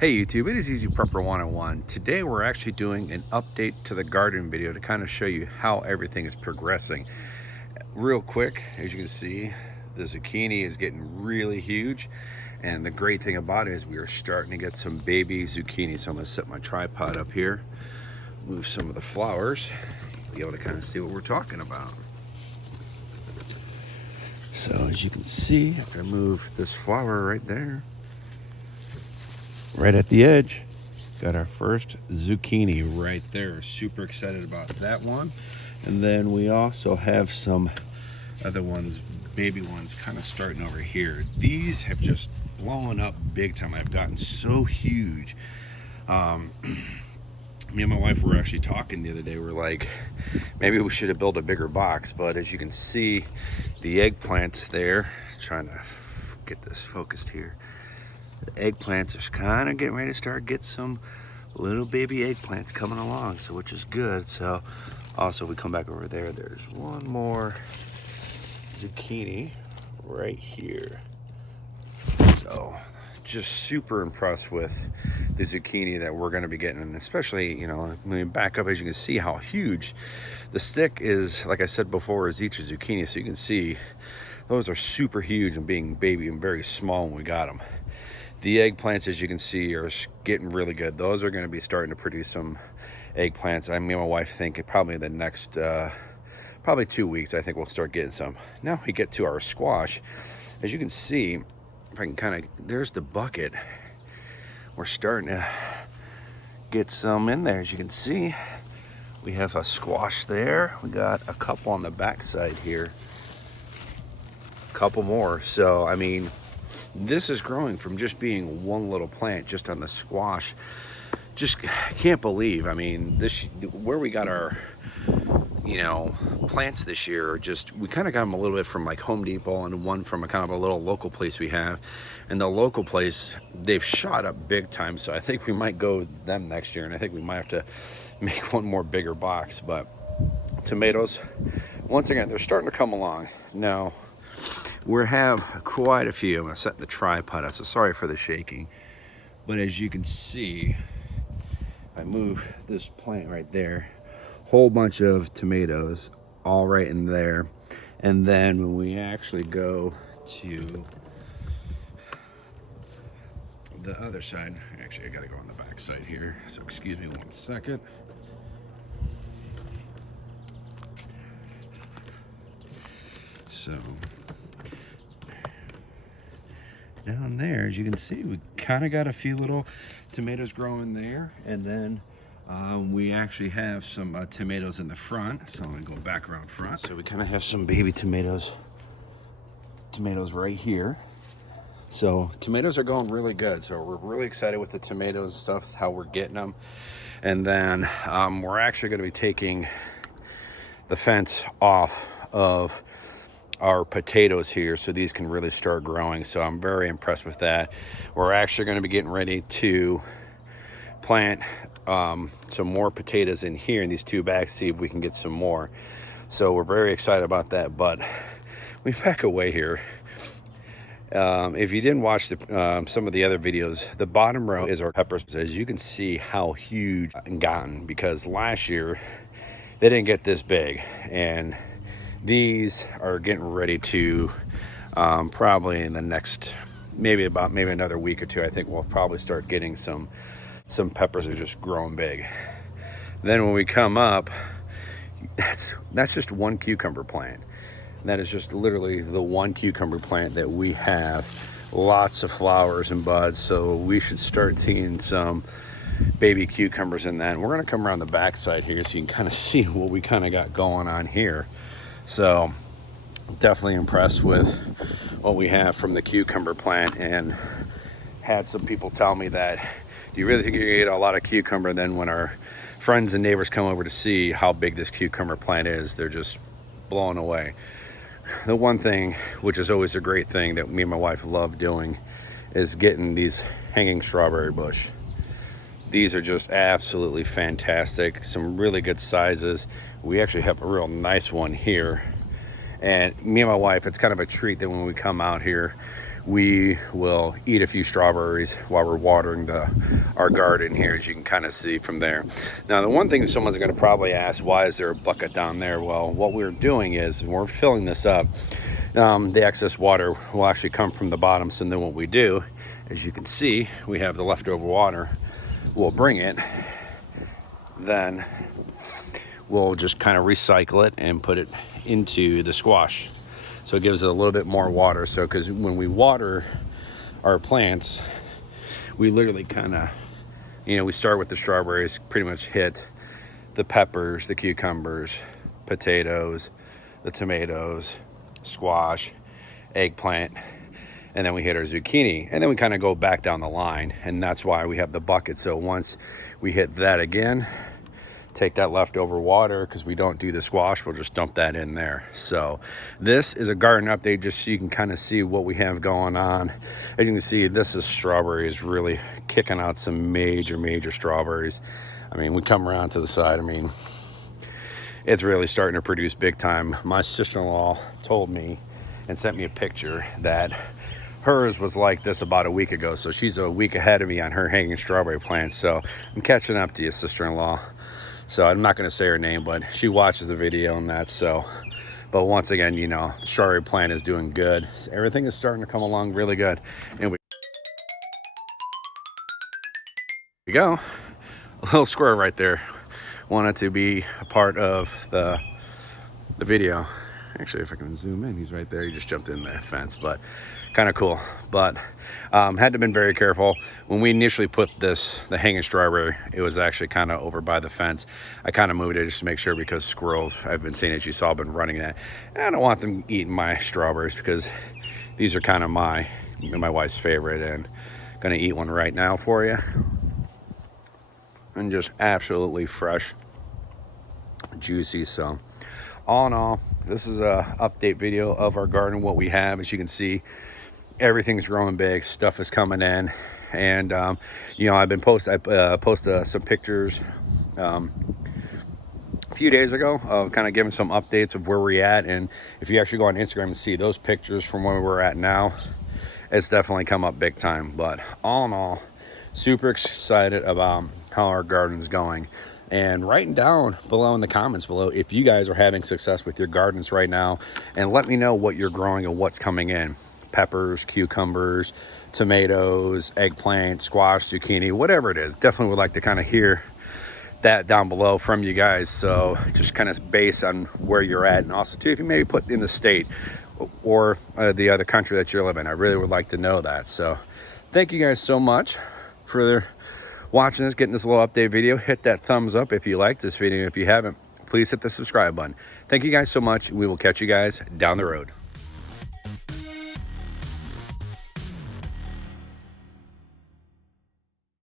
Hey YouTube, it is Easy Prepper 101. Today we're actually doing an update to the garden video to kind of show you how everything is progressing. Real quick, as you can see, the zucchini is getting really huge, and the great thing about it is we are starting to get some baby zucchini. So I'm going to set my tripod up here, move some of the flowers, be able to kind of see what we're talking about. So as you can see, I'm going to move this flower right there. Right at the edge, got our first zucchini right there. Super excited about that one. And then we also have some other ones, baby ones, kind of starting over here. These have just blown up big time. I've gotten so huge. Me and my wife were actually talking the other day. We're like, maybe we should have built a bigger box. But as you can see, the eggplants there, trying to get this focused here. The eggplants are kind of getting ready to get some little baby eggplants coming along, so which is good. So also we come back over there, there's one more zucchini right here. So just super impressed with the zucchini that we're going to be getting, and especially, you know, when you back up, as you can see how huge the stick is. Like I said before, is each a zucchini, so you can see those are super huge and being baby and very small when we got them. The eggplants, as you can see, are getting really good. Those are going to be starting to produce some eggplants. Me and my wife think probably the next, probably 2 weeks, I think we'll start getting some. Now we get to our squash. As you can see, if I can kind of, there's the bucket. We're starting to get some in there. As you can see, we have a squash there. We got a couple on the back side here. A couple more. So, I mean, this is growing from just being one little plant just on the squash. Just can't believe. I mean, this, where we got our, you know, plants this year, are just, we kind of got them a little bit from like Home Depot and one from a kind of a little local place we have. And the local place, they've shot up big time. So I think we might go with them next year, and I think we might have to make one more bigger box. But tomatoes, once again, they're starting to come along now. We have quite a few. I'm gonna set the tripod up, so sorry for the shaking. But as you can see, I move this plant right there, whole bunch of tomatoes all right in there. And then when we actually go to the other side, actually I gotta go on the back side here, so excuse me 1 second. So down there, as you can see, we kind of got a few little tomatoes growing there, and then we actually have some tomatoes in the front. So I'm gonna go back around front. So we kind of have some baby tomatoes right here. So tomatoes are going really good. So we're really excited with the tomatoes and stuff, how we're getting them. And then we're actually going to be taking the fence off of our potatoes here, so these can really start growing. So I'm very impressed with that. We're actually going to be getting ready to plant some more potatoes in here in these 2 bags, see if we can get some more. So we're very excited about that. But we back away here. If you didn't watch some of the other videos, the bottom row is our peppers. As you can see how huge and gotten, because last year they didn't get this big, and these are getting ready to probably in the next maybe another week or two, I think we'll probably start getting some peppers that are just growing big. Then when we come up, that's just one cucumber plant. That is just literally the one cucumber plant that we have. Lots of flowers and buds, so we should start seeing some baby cucumbers in that. And we're going to come around the back side here so you can kind of see what we kind of got going on here. So definitely impressed with what we have from the cucumber plant, and had some people tell me that, do you really think you're gonna get a lot of cucumber? Then when our friends and neighbors come over to see how big this cucumber plant is, they're just blown away. The one thing, which is always a great thing that me and my wife love doing, is getting these hanging strawberry bush. These are just absolutely fantastic. Some really good sizes. We actually have a real nice one here. And me and my wife, it's kind of a treat that when we come out here, we will eat a few strawberries while we're watering our garden here, as you can kind of see from there. Now, the one thing someone's going to probably ask, why is there a bucket down there? Well, what we're doing is we're filling this up. The excess water will actually come from the bottom. So then what we do, as you can see, we have the leftover water. We'll bring it, then we'll just kind of recycle it and put it into the squash. So it gives it a little bit more water. So, because when we water our plants, we literally kind of, we start with the strawberries, pretty much hit the peppers, the cucumbers, potatoes, the tomatoes, squash, eggplant, and then we hit our zucchini, and then we kind of go back down the line, and that's why we have the bucket. So once we hit that again, take that leftover water, because we don't do the squash, we'll just dump that in there. So this is a garden update, just so you can kind of see what we have going on. As you can see, this is strawberries, really kicking out some major strawberries. I mean, we come around to the side, I mean, it's really starting to produce big time. My sister-in-law told me and sent me a picture that hers was like this about a week ago. So she's a week ahead of me on her hanging strawberry plants. So I'm catching up to you, sister-in-law. So I'm not going to say her name, but she watches the video and that. So, but once again, the strawberry plant is doing good. Everything is starting to come along really good. And we go. A little squirrel right there wanted to be a part of the video. Actually, if I can zoom in, he's right there. He just jumped in the fence, but kind of cool. But had to have been very careful. When we initially put the hanging strawberry, it was actually kind of over by the fence. I kind of moved it just to make sure, because squirrels, I've been seeing, as you saw, been running that. And I don't want them eating my strawberries, because these are kind of my wife's favorite, and gonna eat one right now for you. And just absolutely fresh, juicy. So all in all, this is a update video of our garden, what we have. As you can see, everything's growing big, stuff is coming in. And I've been posted some pictures a few days ago of kind of giving some updates of where we're at. And if you actually go on Instagram and see those pictures from where we're at now, it's definitely come up big time. But all in all, super excited about how our garden's going. And writing down below in the comments below if you guys are having success with your gardens right now, and let me know what you're growing and what's coming in. Peppers, cucumbers, tomatoes, eggplant, squash, zucchini, whatever it is. Definitely would like to kind of hear that down below from you guys. So just kind of based on where you're at, and also too, if you maybe put in the state or the other country that you're living, I really would like to know that. So thank you guys so much for watching this, getting this little update video. Hit that thumbs up if you liked this video. If you haven't, please hit the subscribe button. Thank you guys so much. We will catch you guys down the road.